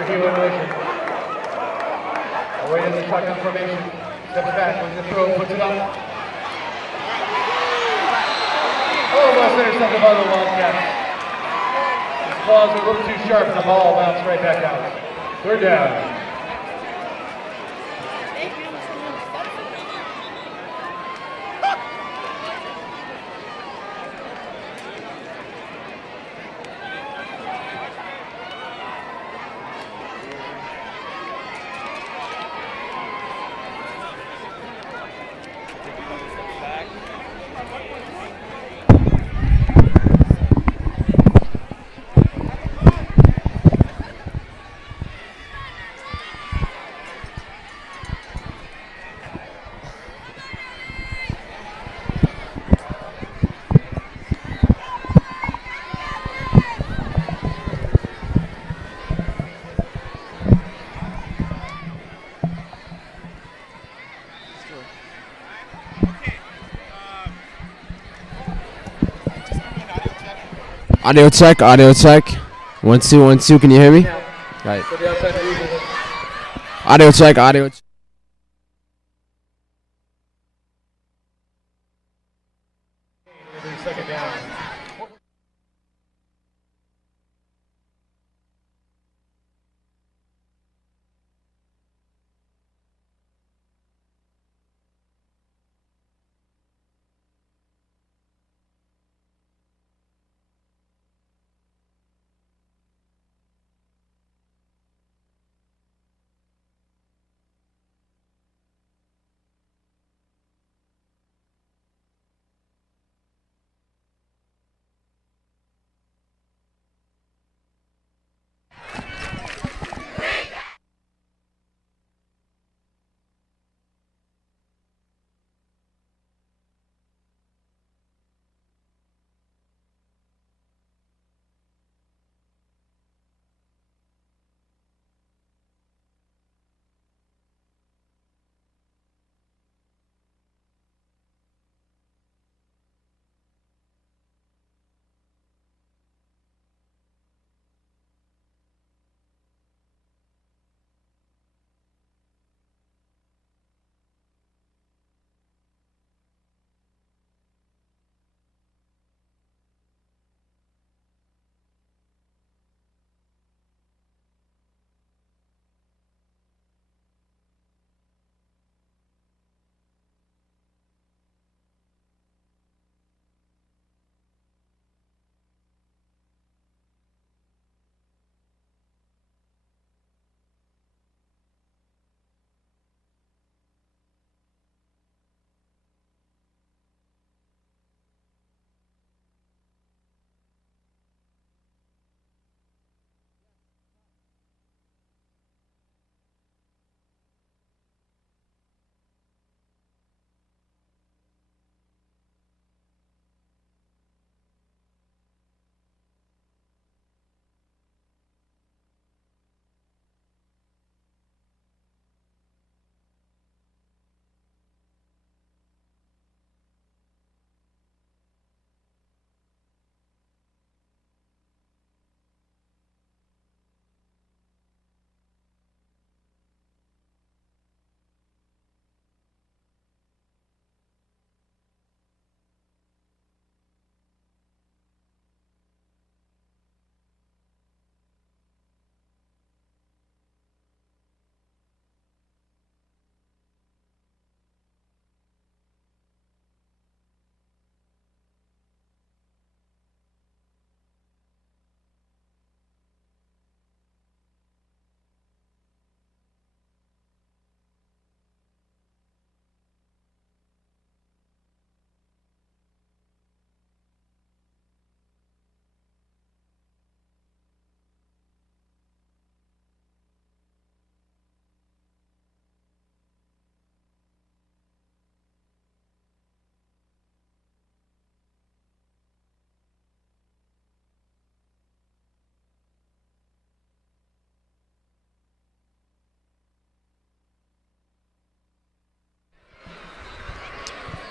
Extra heel in motion. Away in the shotgun formation. Steps back with the throw, puts it up. Almost intercepted by the Wildcats. His claws are a little too sharp and the ball bounced right back out. Third down. Audio check, audio check. 1 2 1 2. Can you hear me? Right. Audio check, audio check. Second down.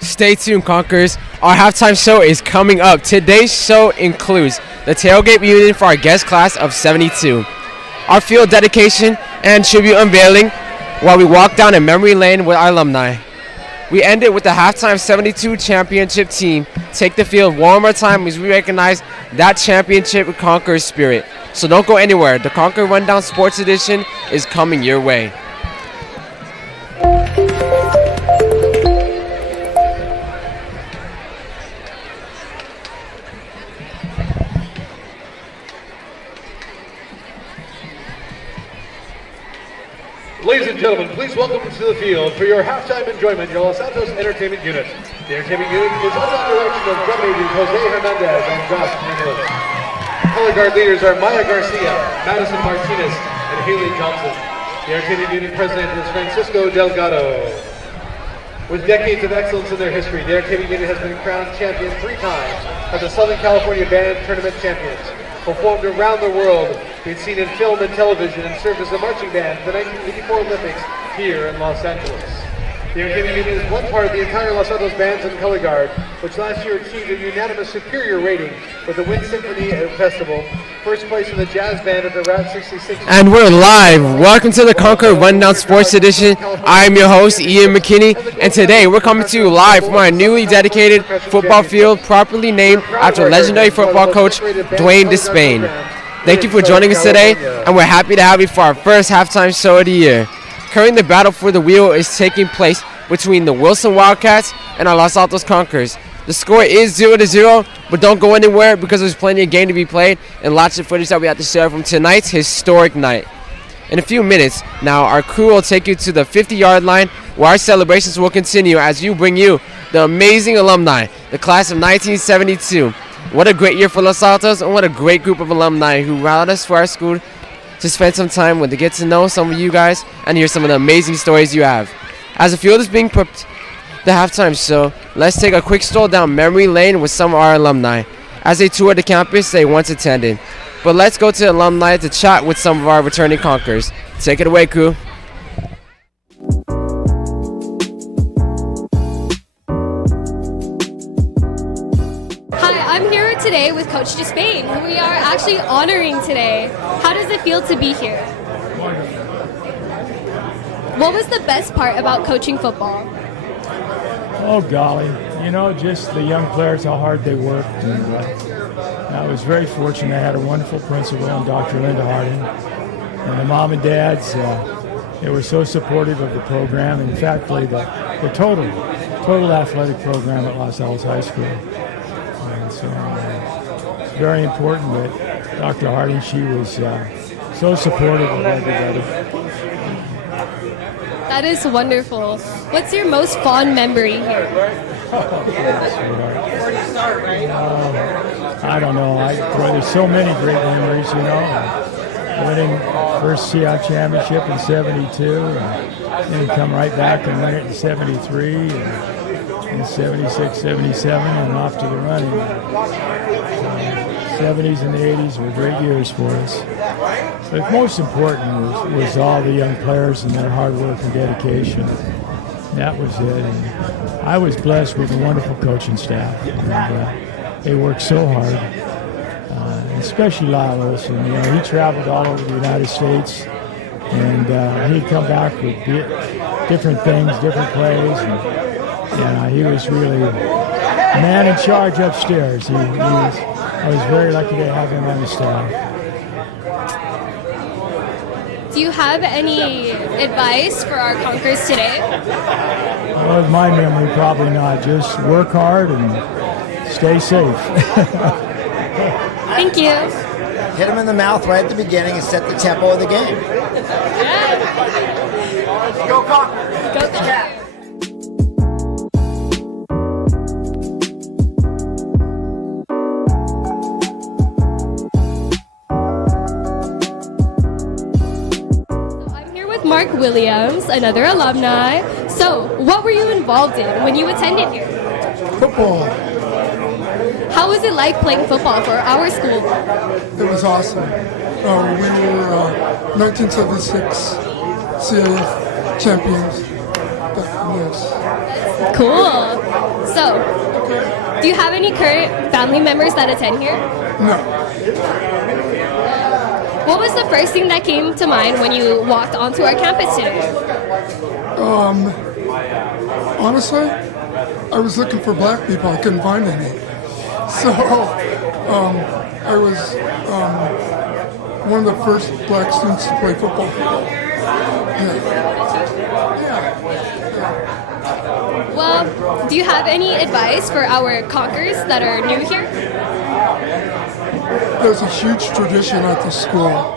Stay tuned, Conquerors. Our halftime show is coming up. Today's show includes the tailgate reunion for our guest class of 72. our field dedication and tribute unveiling while we walk down a memory lane with our alumni. We ended with the halftime 72 championship team take the field one more time as we recognize that championship Conqueror spirit. So don't go anywhere. The Conquer Rundown Sports Edition is coming your way. Ladies and gentlemen, please welcome to the field for your halftime enjoyment, your Los Altos Entertainment Unit. The entertainment unit is under the direction of drum majors Jose Hernandez and Josh Nicholas. Color guard leaders are Maya Garcia, Madison Martinez, and Haley Johnson. The entertainment unit president is Francisco Delgado. With decades of excellence in their history, the entertainment unit has been crowned champion 3 times as the Southern California Band Tournament Champions. Performed around the world, been seen in film and television, and served as a marching band for the 1984 Olympics here in Los Angeles. The entertainment unit is one part of the entire Los Altos Bands and Color Guard, which last year achieved a unanimous superior rating with the Wind Symphony Festival, first place in the jazz band at the Route 66. And we're live. Welcome to the Conquer Rundown Sports Edition. I'm your host, Ian McKinney, and today we're coming to you live from our newly dedicated football field, properly named after legendary football coach Dwayne Despain. Thank you for joining us today, and we're happy to have you for our first halftime show of the year. Currently, the battle for the wheel is taking place between the Wilson Wildcats and our Los Altos Conquerors. The score is 0-0, but don't go anywhere because there's plenty of game to be played and lots of footage that we have to share from tonight's historic night. In a few minutes now, our crew will take you to the 50-yard line where our celebrations will continue as we bring you the amazing alumni, the class of 1972. What a great year for Los Altos, and what a great group of alumni who routed us for our school to spend some time with, to get to know some of you guys and hear some of the amazing stories you have. As the field is being prepped, the halftime show, let's take a quick stroll down memory lane with some of our alumni as they tour the campus they once attended. But let's go to the alumni to chat with some of our returning Conquerors. Take it away, crew. I'm here today with Coach Despain, who we are actually honoring today. How does it feel to be here? What was the best part about coaching football? Oh, golly. You know, just the young players, how hard they worked. And I was very fortunate. I had a wonderful principal in Dr. Linda Harding. And the mom and dads, they were so supportive of the program. In fact, the total athletic program at Los Altos High School. So it's very important that Dr. Harding, she was so supportive of everybody. That is wonderful. What's your most fond memory here? I don't know. There's so many great memories, you know. Winning first CI championship in 72, and then come right back and win it in 73. In 76, 77, and off to the running. 70s and the 80s were great years for us. But most important was all the young players and their hard work and dedication. That was it. And I was blessed with a wonderful coaching staff. And, they worked so hard, especially Lyle Olson. You know, he traveled all over the United States, and he'd come back with different things, different plays. And, he was really man in charge upstairs. I was very lucky to have him on the staff. Do you have any advice for our Conquerors today? Well, with my memory, probably not. Just work hard and stay safe. Thank you. Hit him in the mouth right at the beginning and set the tempo of the game. Yeah. Go Conquerors! Go Conquerors! Mark Williams, another alumni. So, what were you involved in when you attended here? Football. How was it like playing football for our school? It was awesome. We were 1976 CAF champions. Yes. Cool. So, do you have any current family members that attend here? No. What was the first thing that came to mind when you walked onto our campus today? Honestly, I was looking for black people. I couldn't find any. So I was one of the first black students to play football. Well, do you have any advice for our Conkers that are new here? There's a huge tradition at the school.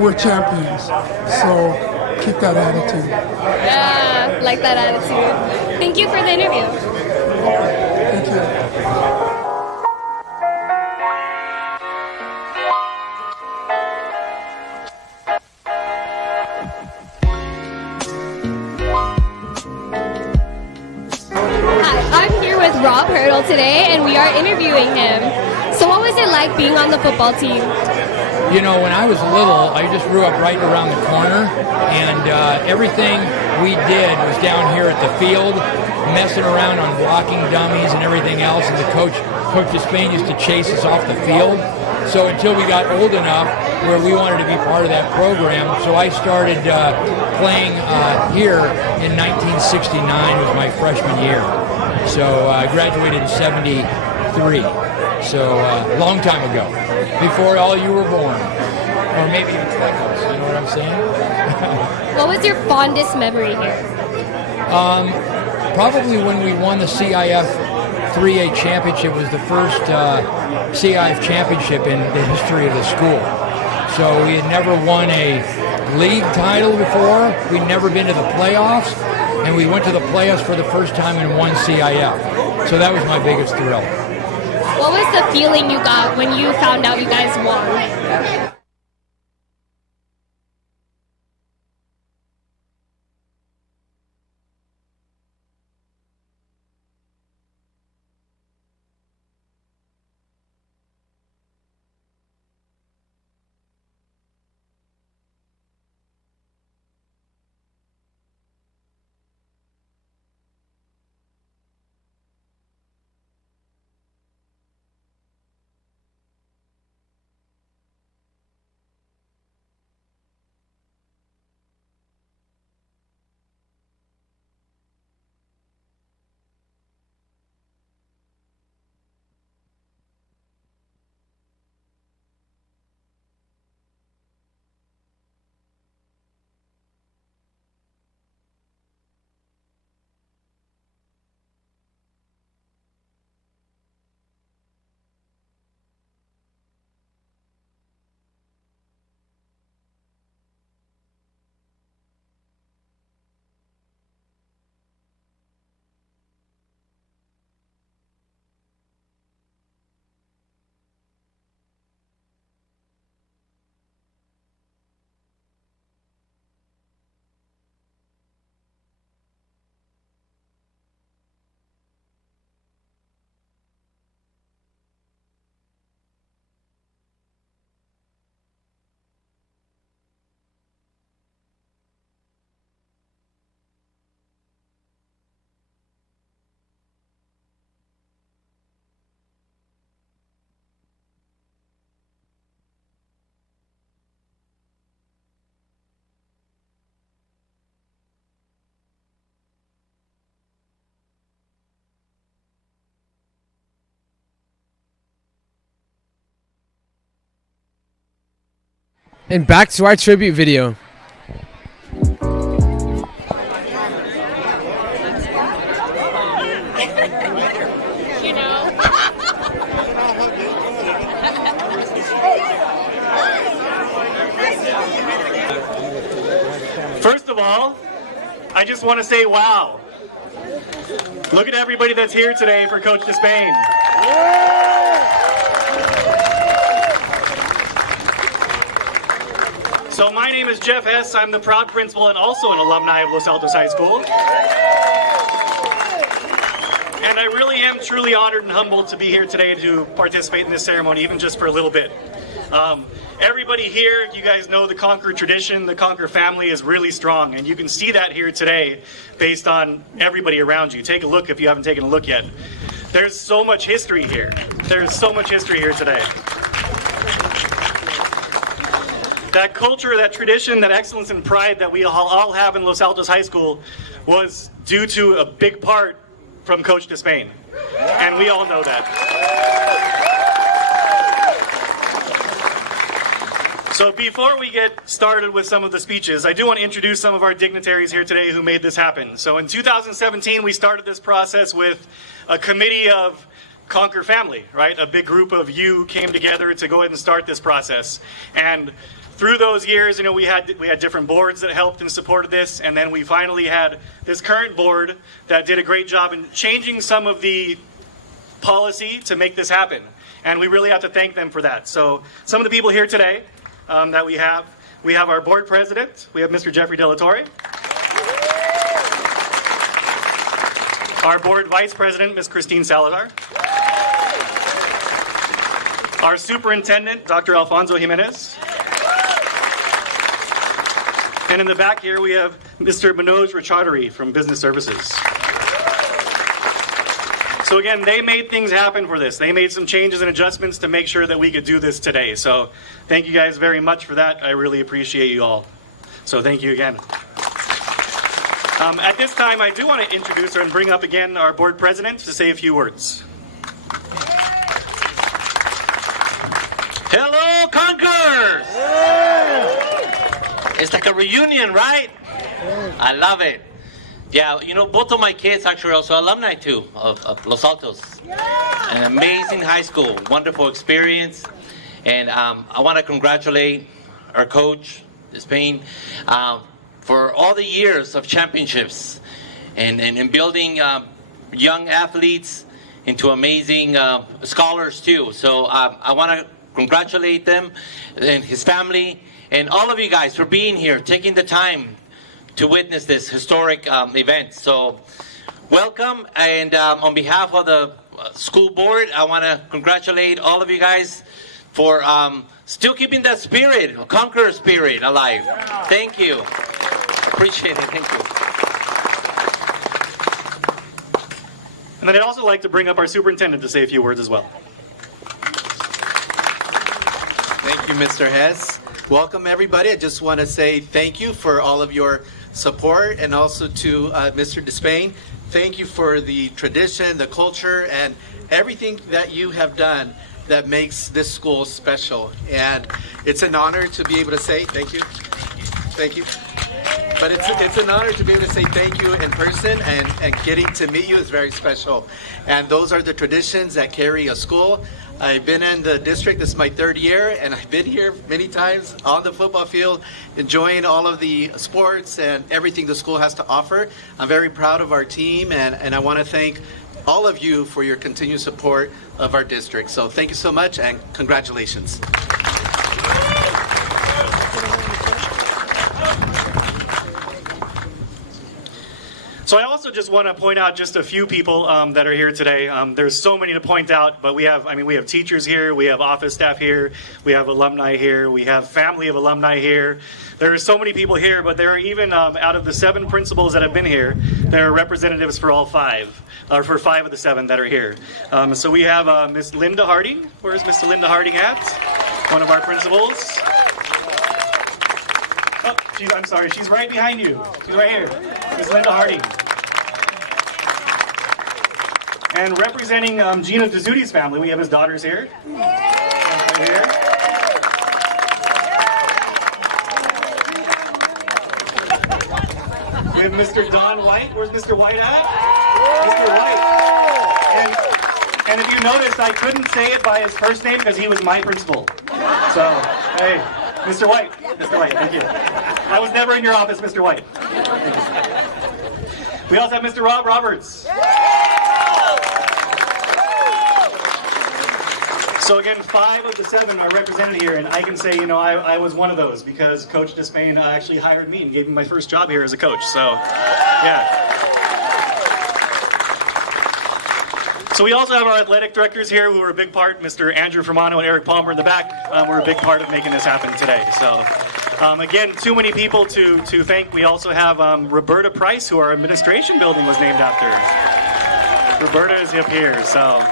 We're champions, so keep that attitude. Yeah, like that attitude. Thank you for the interview. Thank you. Hi, I'm here with Rob Hurtle today, and we are interviewing him. So what was it like being on the football team? You know, when I was little, I just grew up right around the corner, and everything we did was down here at the field, messing around on blocking dummies and everything else, and the Coach Despain used to chase us off the field. So until we got old enough where we wanted to be part of that program, so I started playing here in 1969 was my freshman year. So I graduated in 73. So a long time ago, before all you were born, or maybe even Tlecos, you know what I'm saying? What was your fondest memory here? Probably when we won the CIF 3A championship. Was the first CIF championship in the history of the school. So we had never won a league title before, we'd never been to the playoffs, and we went to the playoffs for the first time and won CIF. So that was my biggest thrill. What was the feeling you got when you found out you guys won? And back to our tribute video. First of all, I just want to say wow. Look at everybody that's here today for Coach Despain. So my name is Jeff Hess. I'm the proud principal and also an alumni of Los Altos High School. And I really am truly honored and humbled to be here today to participate in this ceremony, even just for a little bit. Everybody here, you guys know the Conquer tradition, the Conquer family is really strong, and you can see that here today based on everybody around you. Take a look if you haven't taken a look yet. There's so much history here. There's so much history here today. that culture, that tradition, that excellence and pride that we all have in Los Altos High School was due to a big part from Coach Despain. And we all know that. So before we get started with some of the speeches, I do want to introduce some of our dignitaries here today who made this happen. So in 2017, we started this process with a committee of Conquer family, right? A big group of you came together to go ahead and start this process. And through those years, we had different boards that helped and supported this, and then we finally had this current board that did a great job in changing some of the policy to make this happen. And we really have to thank them for that. So some of the people here today that we have our board president, we have Mr. Jeffrey Delatorre. Our board vice president, Ms. Christine Salazar. Our superintendent, Dr. Alfonso Jimenez. And in the back here, we have Mr. Manoj Rachadari from Business Services. So again, they made things happen for this. They made some changes and adjustments to make sure that we could do this today. So thank you guys very much for that. I really appreciate you all. So thank you again. At this time, I do want to introduce and bring up again our board president to say a few words. Hello, Conquer! It's like a reunion, right? I love it. Yeah, both of my kids actually are also alumni too of Los Altos. An amazing high school, wonderful experience. And I want to congratulate our coach, Despain, for all the years of championships and building young athletes into amazing scholars too. So I want to congratulate them and his family and all of you guys for being here, taking the time to witness this historic event. So welcome, and on behalf of the school board, I want to congratulate all of you guys for still keeping that spirit, Conquer spirit alive. Thank you. Appreciate it. Thank you. And then I'd also like to bring up our superintendent to say a few words as well. Thank you, Mr. Hess. Welcome, everybody. I just want to say thank you for all of your support, and also to Mr. Despain. Thank you for the tradition, the culture, and everything that you have done that makes this school special. And it's an honor to be able to say thank you. Thank you. But it's an honor to be able to say thank you in person, and getting to meet you is very special. And those are the traditions that carry a school. I've been in the district, this is my third year, and I've been here many times on the football field, enjoying all of the sports and everything the school has to offer. I'm very proud of our team, and I want to thank all of you for your continued support of our district. So thank you so much, and congratulations. So I also just want to point out just a few people that are here today. There's so many to point out, but we have teachers here, we have office staff here, we have alumni here, we have family of alumni here. There are so many people here, but there are even out of the 7 principals that have been here, there are representatives for all 5, or for 5 of the 7 that are here. So we have Miss Linda Harding. Where's Miss Linda Harding at? One of our principals. Oh, I'm sorry, she's right behind you. She's right here. Miss Linda Harding. And representing Gina DeZuti's family, we have his daughters here. Right here. We have Mr. Don White. Where's Mr. White at? Mr. White. And if you noticed, I couldn't say it by his first name because he was my principal. So, hey, Mr. White. Mr. White, thank you. I was never in your office, Mr. White. We also have Mr. Rob Roberts. So again, 5 of the 7 are represented here, and I can say, I was one of those because Coach Despain actually hired me and gave me my first job here as a coach. So, yeah. So we also have our athletic directors here who are a big part, Mr. Andrew Fermano and Eric Palmer in the back. We're a big part of making this happen today. So, again, too many people to thank. We also have Roberta Price, who our administration building was named after. Roberta is up here, so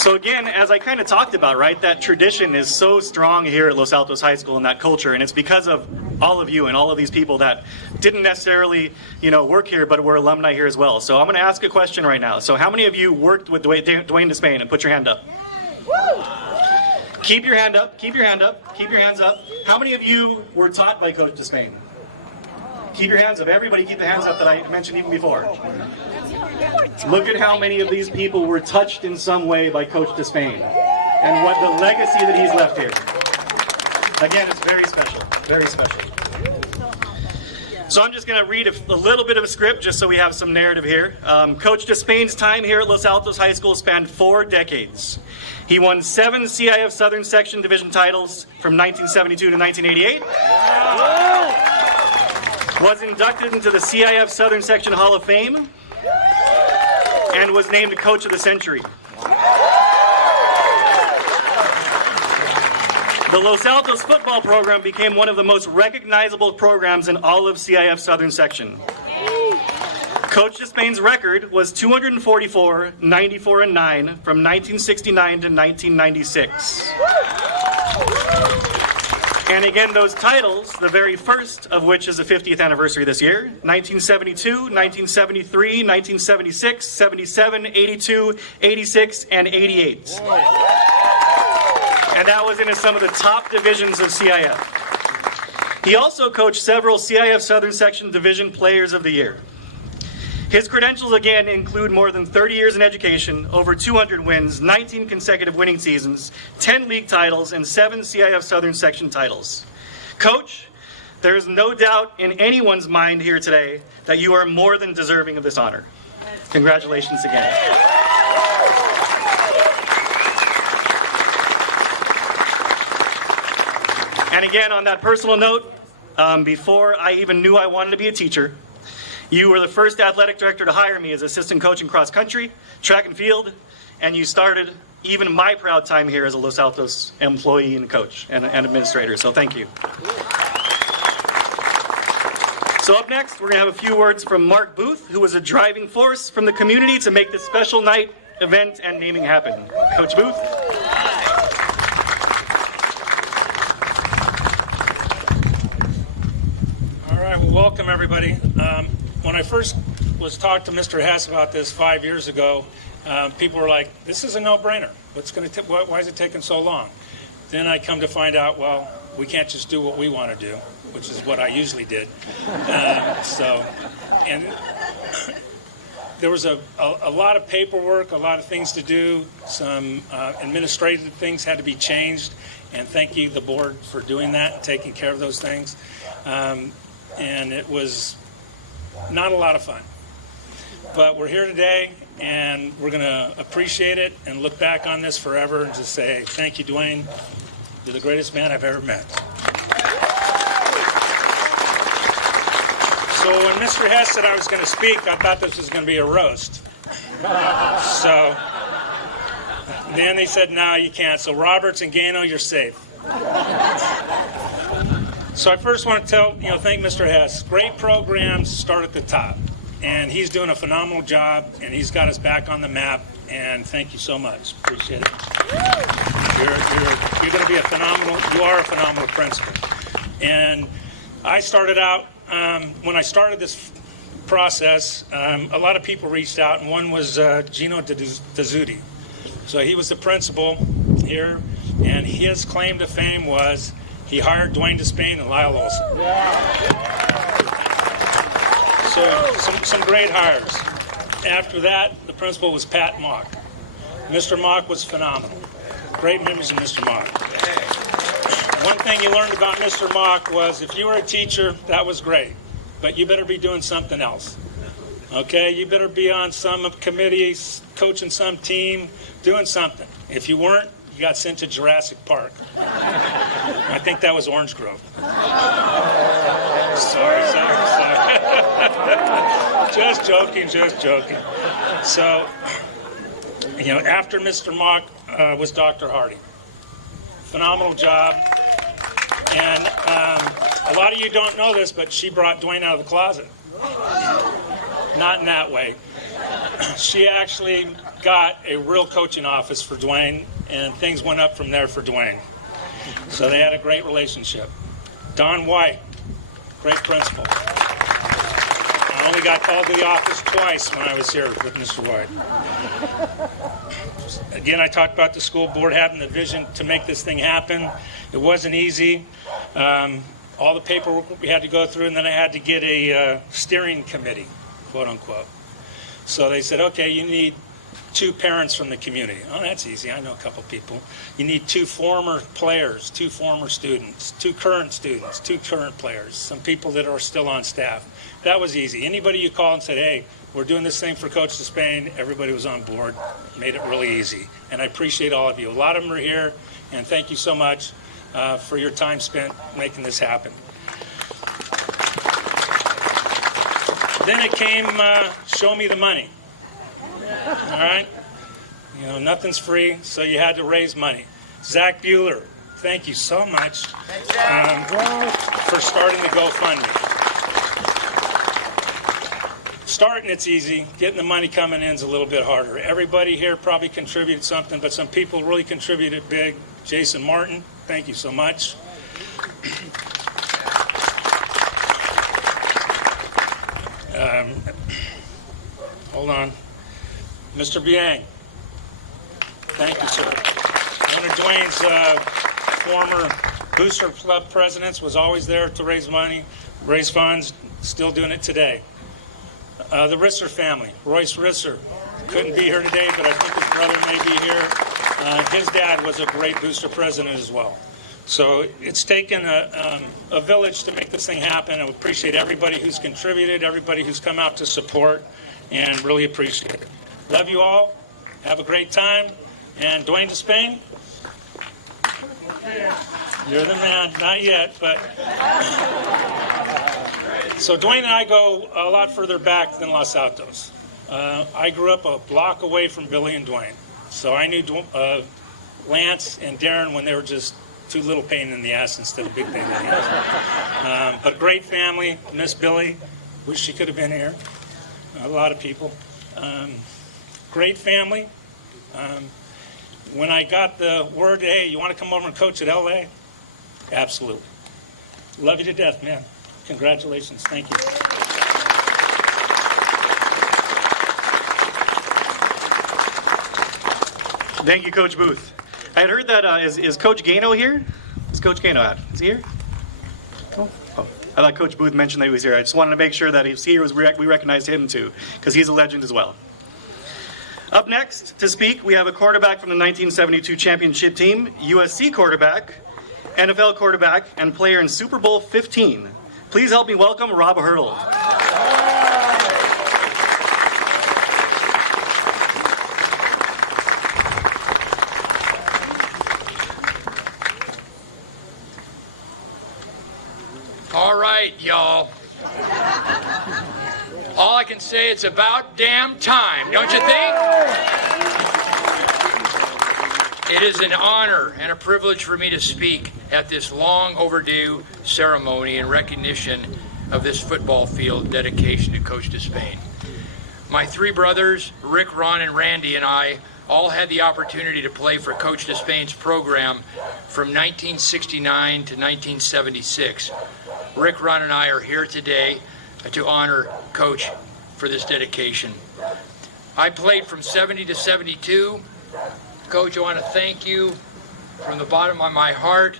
So again, as I kind of talked about, right, that tradition is so strong here at Los Altos High School and that culture, and it's because of all of you and all of these people that didn't necessarily, work here, but were alumni here as well. So I'm going to ask a question right now. So how many of you worked with Dwayne Despain? And put your hand up. Keep your hand up. Keep your hand up. Keep your hands up. How many of you were taught by Coach Despain? Keep your hands up. Everybody keep the hands up that I mentioned even before. Look at how many of these people were touched in some way by Coach Despain and what the legacy that he's left here. Again, it's very special. Very special. So I'm just going to read a little bit of a script just so we have some narrative here. Coach Despain's time here at Los Altos High School spanned 4 decades. He won 7 CIF Southern Section Division titles from 1972 to 1988. Was inducted into the CIF Southern Section Hall of Fame and was named Coach of the Century. The Los Altos football program became one of the most recognizable programs in all of CIF Southern Section. Coach Despain's record was 244, 94, and 9 from 1969 to 1996. And again, those titles, the very first of which is the 50th anniversary this year, 1972, 1973, 1976, 77, 82, 86, and 88. And that was in some of the top divisions of CIF. He also coached several CIF Southern Section Division Players of the Year. His credentials, again, include more than 30 years in education, over 200 wins, 19 consecutive winning seasons, 10 league titles, and 7 CIF Southern Section titles. Coach, there is no doubt in anyone's mind here today that you are more than deserving of this honor. Congratulations again. And again, on that personal note, before I even knew I wanted to be a teacher, you were the first athletic director to hire me as assistant coach in cross country, track and field, and you started even my proud time here as a Los Altos employee and coach and administrator. So thank you. So up next, we're going to have a few words from Mark Booth, who was a driving force from the community to make this special night, event, and naming happen. Coach Booth. All right, well, welcome everybody. When I first was talked to Mr. Hess about this 5 years ago, people were like, this is a no-brainer. Why is it taking so long? Then I come to find out, well, we can't just do what we want to do, which is what I usually did. And there was a lot of paperwork, a lot of things to do, some administrative things had to be changed, and thank you, the board, for doing that and taking care of those things. And it was not a lot of fun. But we're here today, and we're going to appreciate it and look back on this forever and just say, thank you, Dwayne. You're the greatest man I've ever met. So when Mr. Hess said I was going to speak, I thought this was going to be a roast. So then they said, no, you can't. So Roberts and Gano, you're safe. So I first want to thank Mr. Hess. Great programs start at the top. And he's doing a phenomenal job, and he's got us back on the map. And thank you so much. Appreciate it. You're going to be you are a phenomenal principal. And I started out, when I started this process, a lot of people reached out, and one was Gino Dezzuti. So he was the principal here, and his claim to fame was he hired Dwayne Despain and Lyle Olson. So some great hires. After that, the principal was Pat Mock. Mr. Mock was phenomenal. Great memories of Mr. Mock. One thing you learned about Mr. Mock was if you were a teacher, that was great, but you better be doing something else. Okay, you better be on some committee, coaching some team, doing something. If you weren't, you got sent to Jurassic Park. I think that was Orange Grove. Sorry. Just joking. So, after Mr. Mock was Dr. Hardy. Phenomenal job. And a lot of you don't know this, but she brought Dwayne out of the closet. Not in that way. she actually got a real coaching office for Dwayne, and things went up from there for Dwayne. So they had a great relationship. Don White, great principal. I only got called to the office twice when I was here with Mr. White. Again, I talked about the school board having the vision to make this thing happen. It wasn't easy. All the paperwork we had to go through, and then I had to get a steering committee, quote unquote. So they said, okay, you need 2 parents from the community. Oh, that's easy. I know a couple people. You need 2 former players, 2 former students, 2 current students, 2 current players, some people that are still on staff. That was easy. Anybody you call and said, hey, we're doing this thing for Coach Despain, everybody was on board, made it really easy. And I appreciate all of you. A lot of them are here, and thank you so much for your time spent making this happen. Then it came, show me the money. All right? You know, nothing's free, so you had to raise money. Zach Bueller, thank you so much for starting the GoFundMe. Starting, it's easy. Getting the money coming in is a little bit harder. Everybody here probably contributed something, but some people really contributed big. Jason Martin, thank you so much. Hold on. Mr. Biang, thank you, sir. One of Dwayne's former Booster Club presidents was always there to raise money, raise funds, still doing it today. The Risser family, Royce Risser, couldn't be here today, but I think his brother may be here. His dad was a great Booster president as well. So it's taken a village to make this thing happen. I appreciate everybody who's contributed, everybody who's come out to support, and really appreciate it. Love you all. Have a great time. And Dwayne Despain, you're the man. Not yet, but... So Dwayne and I go a lot further back than Los Altos. I grew up a block away from Billy and Dwayne. So I knew Lance and Darren when they were just 2 little pain in the ass instead of big pain in the ass. But great family. Miss Billy. Wish she could have been here. A lot of people. Great family. When I got the word, hey, you want to come over and coach at LA? Absolutely. Love you to death, man. Congratulations. Thank you. Thank you, Coach Booth. I had heard that, is Coach Gano here? Is Coach Gano at? Is he here? Oh. I thought Coach Booth mentioned that he was here. I just wanted to make sure that if he was here, we recognized him too, because he's a legend as well. Up next to speak, we have a quarterback from the 1972 championship team, USC quarterback, NFL quarterback, and player in Super Bowl 15. Please help me welcome Rob Hurtle. All right, y'all. All I can say, it's about damn time, don't you think? It is an honor and a privilege for me to speak at this long overdue ceremony in recognition of this football field dedication to Coach Despain. My 3 brothers, Rick, Ron, and Randy, and I all had the opportunity to play for Coach Despain's program from 1969 to 1976. Rick, Ron, and I are here today to honor Coach for this dedication. I played from 70 to 72. Coach, I want to thank you from the bottom of my heart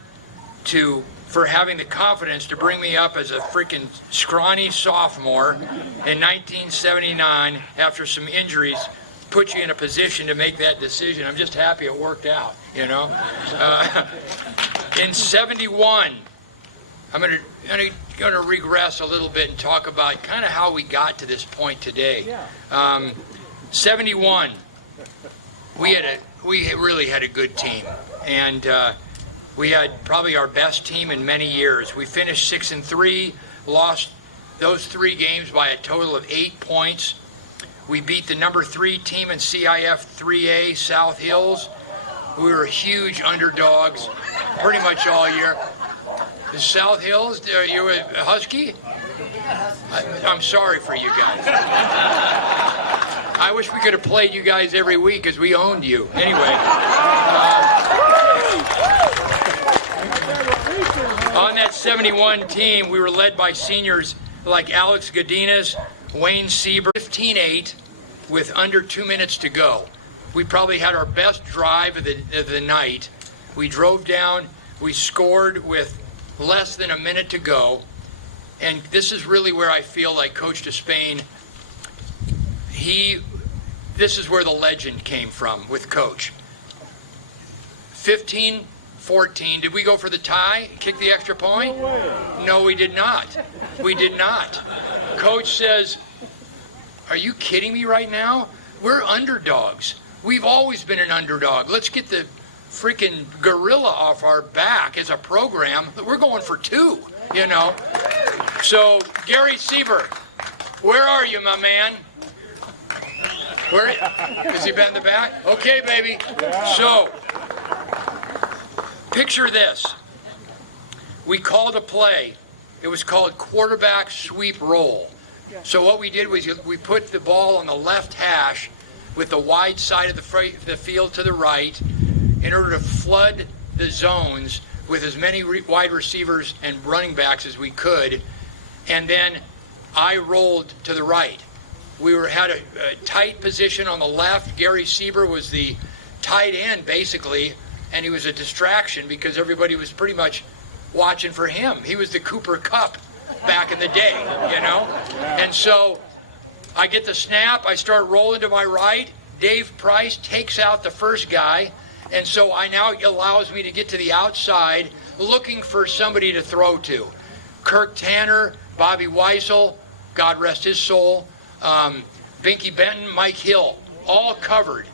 for having the confidence to bring me up as a freaking scrawny sophomore in 1979 after some injuries, put you in a position to make that decision. I'm just happy it worked out, you know. In 71, I'm going to regress a little bit and talk about kind of how we got to this point today. 71, we really had a good team, and we had probably our best team in many years. We finished 6-3, lost those 3 games by a total of 8 points. We beat the number 3 team in CIF 3A, South Hills. We were huge underdogs pretty much all year. Is South Hills, are you a Husky? I'm sorry for you guys. I wish we could have played you guys every week because we owned you. Anyway. On that 71 team, we were led by seniors like Alex Godinez, Wayne Sieber, 15-8 with under 2 minutes to go. We probably had our best drive of the night. We drove down, we scored with less than a minute to go. And this is really where I feel like Coach Despain, this is where the legend came from with Coach. 15-14, did we go for the tie, kick the extra point? No way. No, we did not. We did not. Coach says, are you kidding me right now? We're underdogs. We've always been an underdog. Let's get the freaking gorilla off our back as a program. We're going for 2, you know. So, Gary Sieber, where are you, my man? Where is he in the back? Okay, baby. So, picture this. We called a play. It was called quarterback sweep roll. So what we did was we put the ball on the left hash with the wide side of the field to the right in order to flood the zones with as many wide receivers and running backs as we could. And then I rolled to the right. We had a tight position on the left. Gary Sieber was the tight end, basically, and he was a distraction because everybody was pretty much watching for him. He was the Cooper Kupp back in the day, you know? And so I get the snap, I start rolling to my right. Dave Price takes out the first guy, and so now it allows me to get to the outside looking for somebody to throw to. Kirk Tanner, Bobby Weissel, God rest his soul, Binky Benton, Mike Hill, all covered.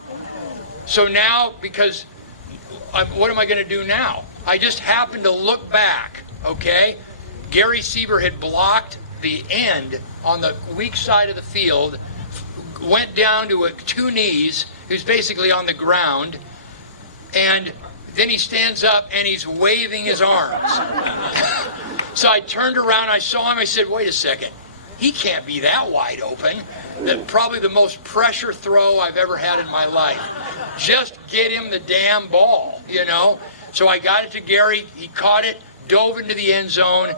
So now, because what am I going to do now? I just happened to look back, okay? Gary Sieber had blocked the end on the weak side of the field, went down to 2 knees, he was basically on the ground, and then he stands up and he's waving his arms. So I turned around, I saw him, I said, wait a second, he can't be that wide open. Probably the most pressure throw I've ever had in my life. Just get him the damn ball, you know? So I got it to Gary, he caught it, dove into the end zone,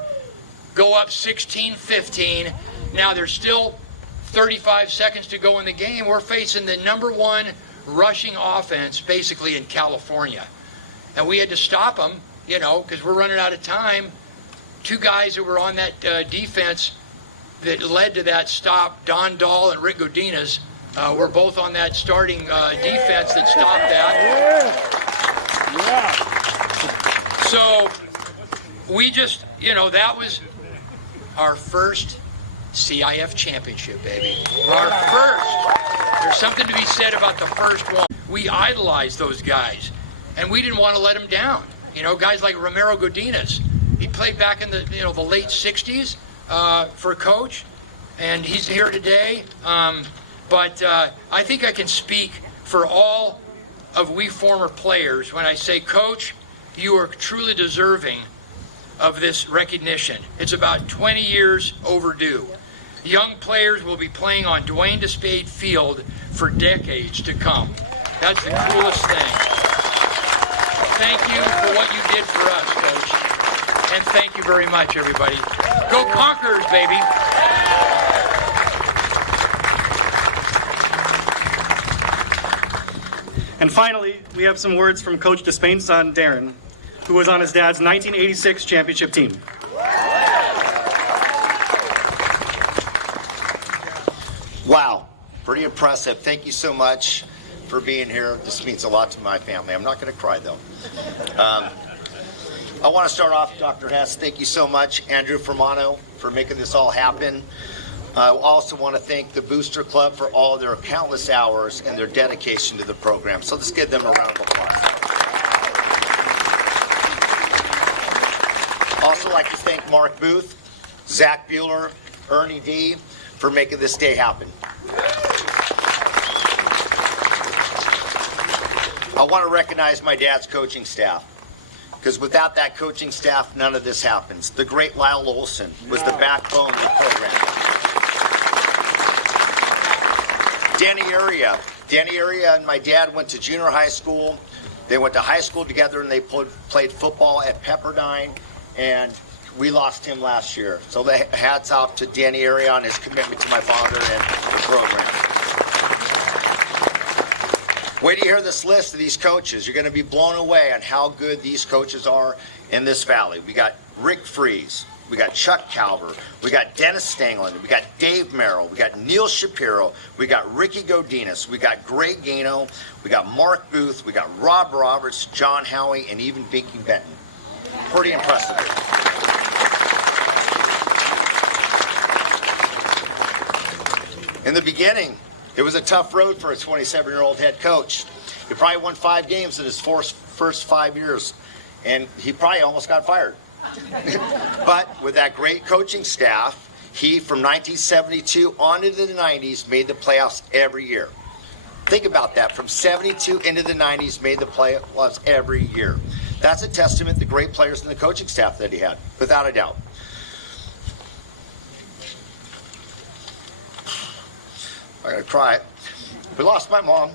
go up 16-15. Now there's still 35 seconds to go in the game. We're facing the #1 rushing offense basically in California. And we had to stop them, you know, because we're running out of time. 2 guys who were on that defense that led to that stop, Don Dahl and Rick Godinez, were both on that starting defense that stopped that. So we just, you know, that was our first CIF championship, baby. Our first. There's something to be said about the first one. We idolized those guys, and we didn't want to let them down. You know, guys like Romero Godinez. He played back in the the late 60s for Coach, and he's here today. But I think I can speak for all of we former players when I say, Coach, you are truly deserving of this recognition. It's about 20 years overdue. Young players will be playing on Dwayne Despade Field for decades to come. That's the coolest thing. Thank you for what you did for us, Coach. And thank you very much, everybody. Go Conquerors, baby. And finally, we have some words from Coach Despain's son, Darren, who was on his dad's 1986 championship team. Wow, pretty impressive. Thank you so much for being here. This means a lot to my family. I'm not going to cry, though. I want to start off, Dr. Hess, thank you so much, Andrew Fermano, for making this all happen. I also want to thank the Booster Club for all their countless hours and their dedication to the program. So let's give them a round of applause. Also like to thank Mark Booth, Zach Bueller, Ernie D. for making this day happen. I want to recognize my dad's coaching staff, because without that coaching staff, none of this happens. The great Lyle Olson was the backbone of the program. Danny Area. Danny Area and my dad went to junior high school. They went to high school together, and they played football at Pepperdine, and we lost him last year. So hats off to Danny Area on his commitment to my father and the program. Wait till you hear this list of these coaches. You're going to be blown away on how good these coaches are in this valley. We got Rick Freeze. We got Chuck Calver. We got Dennis Stanglin. We got Dave Merrill. We got Neil Shapiro. We got Ricky Godinez. We got Greg Gano. We got Mark Booth. We got Rob Roberts, John Howie, and even Binky Benton. Pretty impressive. In the beginning, it was a tough road for a 27-year-old head coach. He probably won 5 games in his first 5 years, and he probably almost got fired. But with that great coaching staff, he, from 1972 on into the 90s, made the playoffs every year. Think about that. From 72 into the 90s, made the playoffs every year. That's a testament to the great players and the coaching staff that he had, without a doubt. I'm going to cry. We lost my mom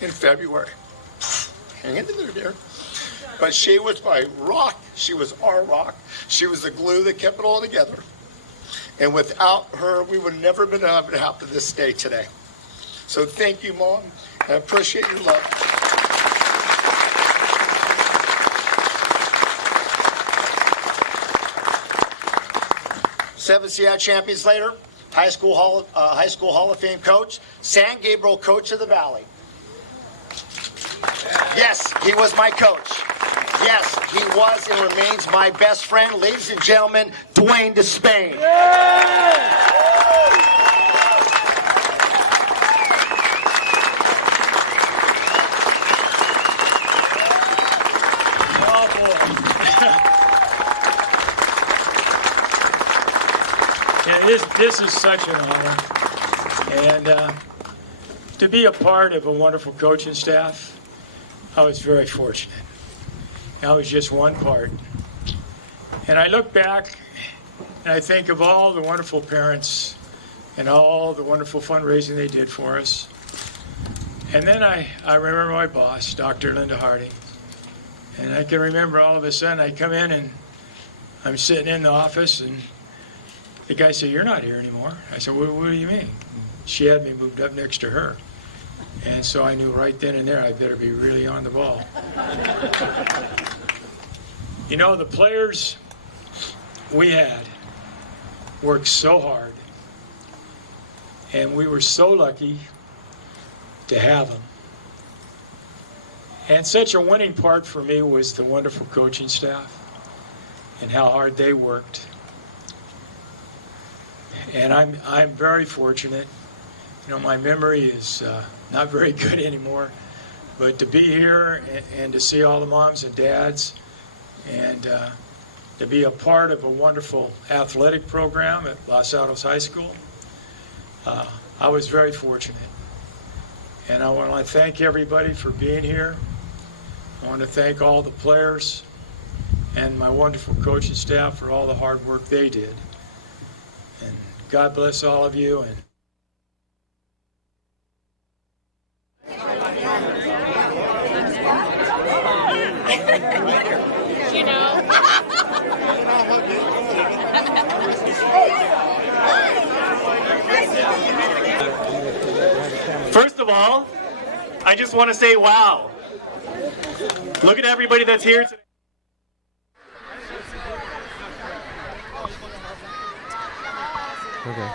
in February. Hang in there, dear. But she was my rock. She was our rock. She was the glue that kept it all together. And without her, we would never have been able to have to this day today. So thank you, Mom. I appreciate your love. Seven CI champions later, High School Hall of Fame coach, San Gabriel Coach of the Valley. Yes, he was my coach. Yes, he was and remains my best friend. Ladies and gentlemen, Dwayne Despain. Oh, boy. Yeah, this is such an honor. And to be a part of a wonderful coaching staff, I was very fortunate. I was just one part. And I look back and I think of all the wonderful parents and all the wonderful fundraising they did for us. And then I remember my boss, Dr. Linda Harding. And I can remember all of a sudden I come in and I'm sitting in the office and the guy said, "You're not here anymore." I said, what do you mean? She had me moved up next to her. And so I knew right then and there I better be really on the ball. You know, the players we had worked so hard, and we were so lucky to have them. And such a winning part for me was the wonderful coaching staff and how hard they worked. And I'm very fortunate. You know, my memory is not very good anymore, but to be here and to see all the moms and dads and to be a part of a wonderful athletic program at Los Altos High School, I was very fortunate. And I want to thank everybody for being here. I want to thank all the players and my wonderful coaching staff for all the hard work they did. And God bless all of you. And You know. First of all, I just want to say, wow. Look at everybody that's here today. Okay.